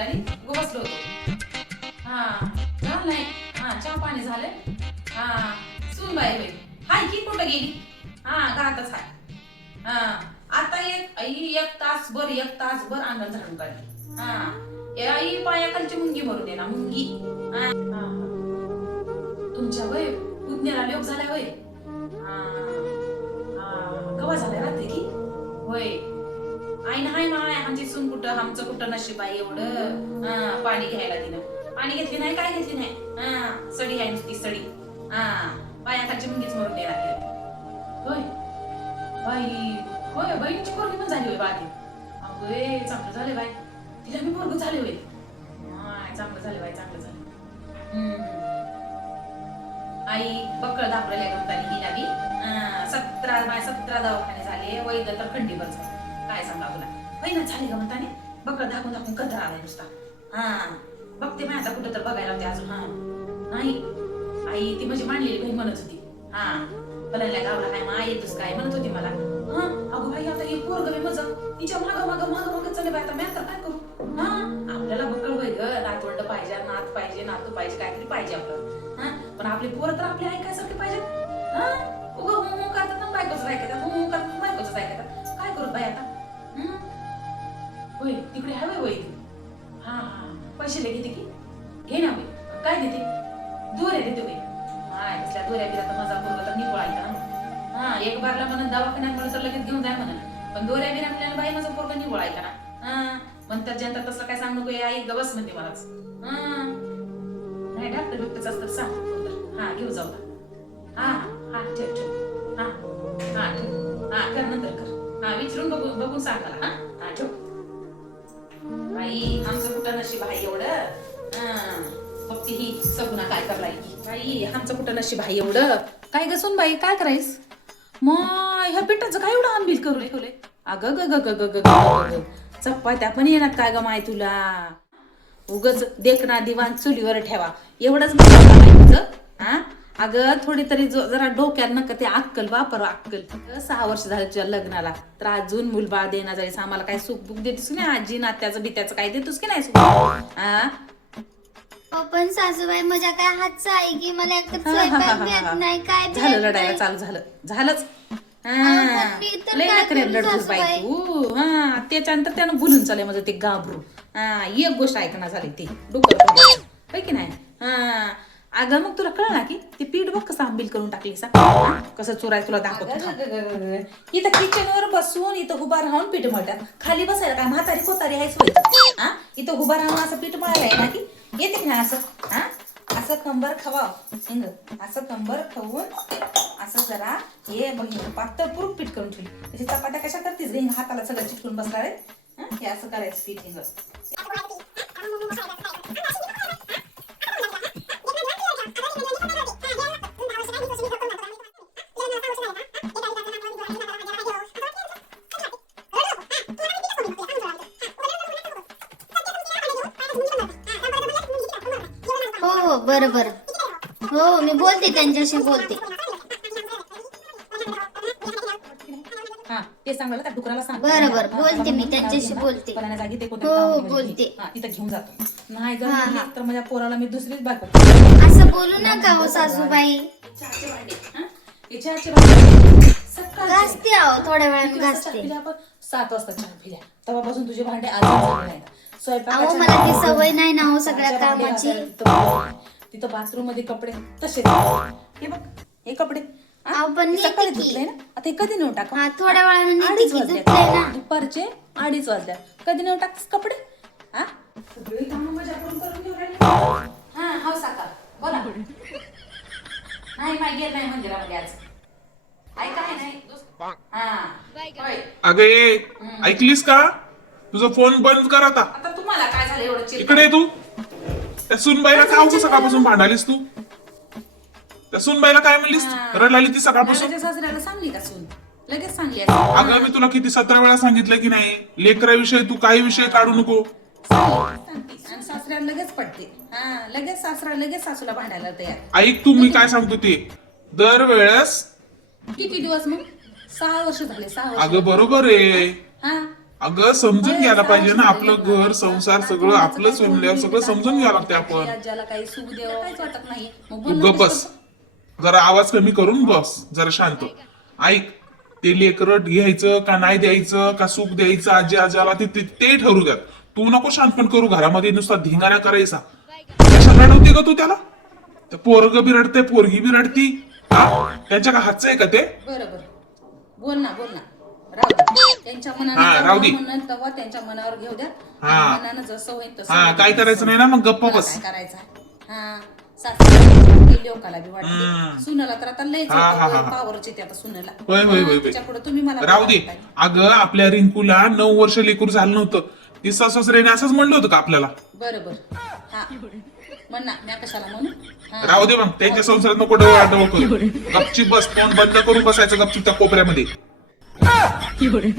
आणि बसलो होतो हा झालं नाही? हा चहा पाणी झालं हा सुन बाई बाई. हाय की कुठं गेली? हा गातच हाय. हा आता एक आई एक तास भर एक तास भर अंगण झाडून काढली. हा ए आई पायाखालची मुंगी मरून दे मुंगी. हा, हा, तुमच्या वय पुतण्याला लोक झाल्या वय. हा, हा. झालाय राहते की? होय आई ना हाय माय आमची सून कुठं आमचं कुठं नशीब आहे एवढं. हा पाणी घ्यायला दिलं. पाणी घेतली नाही काय घेतली नाही? हा सडी आहे नुसती सडी. हा पायाखालची मुंगीच मरून दे होय. बाई होय बहिणीची पोरगी पण झाली होय बाकी अगोय चांगलं झाले बाई. तिला मी पोरग झाले होय. हाय, चांगलं झाले बाई चांगलं झालं हम्म. आई बक्कळ दाबलेल्या गमतानी हिला बी. अं, सतरा बाय सतरा दवाखाने झाले वैद्य तर खंडीवर झाले काय सांगा तुला महिना झाली गमताने बक्कळ दाखवून दाखवून कधर आलाय नुसता. हा. बघते मी आता कुठं तर बघायला होते अजून. हा. नाही. आई ती म्हणजे मांडलेली बहीण म्हणत होती. हा. पलायला गावला काय मा येतोस काय? म्हणत होती मला. हा. अगो भाई आता हे पोरग मी मजा तिच्या माग माग माग माग चालले बाई. आता मी आता काय करू? हा. आपल्याला बकळ होय ग. नातवंड पाहिजे नात पाहिजे नातू पाहिजे काहीतरी पाहिजे आपलं. हा. पण आपले पोरं तर आपले ऐकायसारखे पाहिजे? हा? दूर आहे तुम्ही. हा कसल्या दोऱ्या बिऱ्या तर माझा पोरगा तर निकोळ ऐका हा एक बारला म्हणून दवाखान्यात म्हणून तर लगेच घेऊन जाय म्हणून. पण दोऱ्या बिरा आपल्याला बाई माझा पोरगा निकोळ ऐका ना. हा म्हणतात जनता तसं काय सांगू नको आई ग बस म्हणते मलाच. हा. नाही डॉक्टर डॉक्टरच असतं सांग. हा घेऊ जाऊ ना. हा हा ठेव ठेव. हा हा ठेव. हा कर नंतर कर. हा विचारून बघून बघून सांग मला हा हा ठेव. आई आमचं कुठं नशीब आहे एवढं? हा. फक्त ही सगुना काय करलाय बाई आमचं कुठं नशीब आहे एवढं? काय गसून बाई काय करायस? मग ह्या पिठाचं काय एवढं आंबील करू ठेवले अगं ग ग ग ग ग चपात्या पण येणार काय ग माय तुला? उगच देखना दिवाण चुलीवर ठेवा. एवढंच म्हणलं तुझं हा? अगं थोडी तरी जरा डोक्यात नका ते अक्कल वापर अक्कल. सहा वर्ष झालं तुझ्या लग्नाला. तर अजून मुलबा देणार जायचं आम्हाला काय सुख बुक देतोस की नाही? आजी नात्याचं बित्याचं काय देतोस की नाही सुख? हा? सासूबाई माझ्या काय? हातचं आहे की मला एकतर स्वयंपाक. येत नाही काय बी झालं येत लढायला. चालू झालं. झालंच. अहो, पण मी तर लय काय नखरे करू लढतोस बाई सासूबाई? तू. हा त्याच्यानंतर त्यानं बोलून चालय माझं ते गाभरू हा एक गोष्ट ऐकणार झाली ती. डोकं होय की नाही? हा. अगं मग तुला कळलं ना की ते पीठ बघ कसं आंबील करून टाकली हा? कसं चोराय तुला दाखवतो. थांब. इथं किचनवर बसून इथं उभा राहून पीठ मळतात. खाली बसायला काय म्हातारी कोतारी आहे सोय हा? इथं उभा राहून असं पीठ मळायला आहे ना की? येते ना असं? हा? असं कंबर खवा हिंग. असं कंबर खवून असं जरा हे बघ हे पातळ पूर्ण पीठ करून ठेवली. त्याची चपात्या कशा करतीस हिंग हाताला सगळं चिटकून बसणार आहे. हं? हे असं करायचं पीठ हिंग. हो हो बरं बरं हो मी बोलते त्यांच्याशी बोलते हा ते सांग मला त्या डुकराला सांग बरं, बरं. बोलते मी त्यांच्याशी. बोलते. फलाण्या जागी ते हो, गावामध्ये बोलते. हा, तिथं घेऊन जातो नाही जर हा. तर माझ्या पोराला मी दुसरीच बायको असं बोलू नका हो सासूबाई चहाचे भांडे हा? हे चहाचे भांडे सकाळचे. घासते आहो थोड्या वेळाने किती वाजता चहा घासते पिल्या आपण? सात वाजता चहा पिल्या तेव्हापासून तुझे भांडे नाहीत. अहो स्वयंपाकाच्या मला ती सवय नाही ना हो सगळ्या कामाची. तिथं- बाथरूममध्ये कपडे तसे हे बघ हे कपडे? अहो, पण हे सकाळी. धुतले ना? आता हे कधी नेऊन टाका? हा थोड्या वेळाने अडीच की वाजले. धुतलंय ना. दुपारचे अडीच वाजल्या कधी नेऊन टाकतेस कपडे? हा? सगळी कामं माझ्याकडून करून राहिली. हा हो साकार बोला. नाही नाही मंदिरामध्ये आज. हा. अगे ऐकलीस का? तुझा फोन बंद कर आता. तुम्हाला काय झालं एवढं इकडे ये तू. त्या सुनबाईला का उगं सकाळपासून भांडालीस तू? त्या सुनबाईला काय म्हणलीस? रडलाली ती सकाळपासून? नवऱ्याच्या सासऱ्याला सांगली का सून? लगेच सांगली. अगं मी तुला किती सतरा वेळा सांगितलं की नाही? लेकराविषयी तू काही विषय काढू नको. सांगते. आणि सासऱ्याला लगेच पडते हा लगेच सासरा लगेच सासूला भांडायला तयार. ऐक तू मी काय सांगतो ते? दरवेळेस किती दिवस मग? सहा वर्ष झाले सहा वर्ष. अगं बरोबर आहे. हा. अगं समजून घ्यायला पाहिजे ना आपलं घर संसार सगळं आपलंच म्हणल्यावर सगळं समजून घ्यावं लागते आपण. ज्याला काही सुख द्यावं काहीच वाटत नाही. मग तू गप बस. जरा आवाज कमी करून बस जरा शांत. ऐक ते लेकरं घ्यायचं का नाही द्यायचं का सुख द्यायचं आजी आजाला ते ते ते ठरू द्यात. तू नको शांतपण करू घरामध्ये नुसता धिंगाणा करायचा. कशा रडवते का तू त्याला? ते पोरग बी रडते पोरगी बी रडती हा? त्यांच्या का हातचं आहे का ते? बरं बरं. बोल ना बोल ना. राहू. त्यांच्या हा, मनानं राहू दे. जेव्हा म्हणेल तेव्हा त्यांच्या मनावर घेऊ द्या हा. आणि मनानं जसं होईल तसं हा होईल. काय करायचं नाही ना मग गप्प मला बस काय करायचं? हा सासू लोकाला बी वाटते सुनाला तर आता लयच हा, हा, हा, हा. पावरची ते आता सुनेला होय, होय, होय, होय. पुढे तुम्ही मला राहू दे? अगं आपल्या रिंकूला नऊ वर्ष लेकूर झालं नव्हतं ती सासऱ्याने असंच म्हणलं होतं का आपल्याला बरं बरं हा म्हण ना कशाला म्हणू हा. राहू दे मग त्यांच्या संसारात नको डोळा डोळ करू गपची बस तोंड बंद करून बसायचं गपचूप त्या कोपऱ्यामध्ये 有 人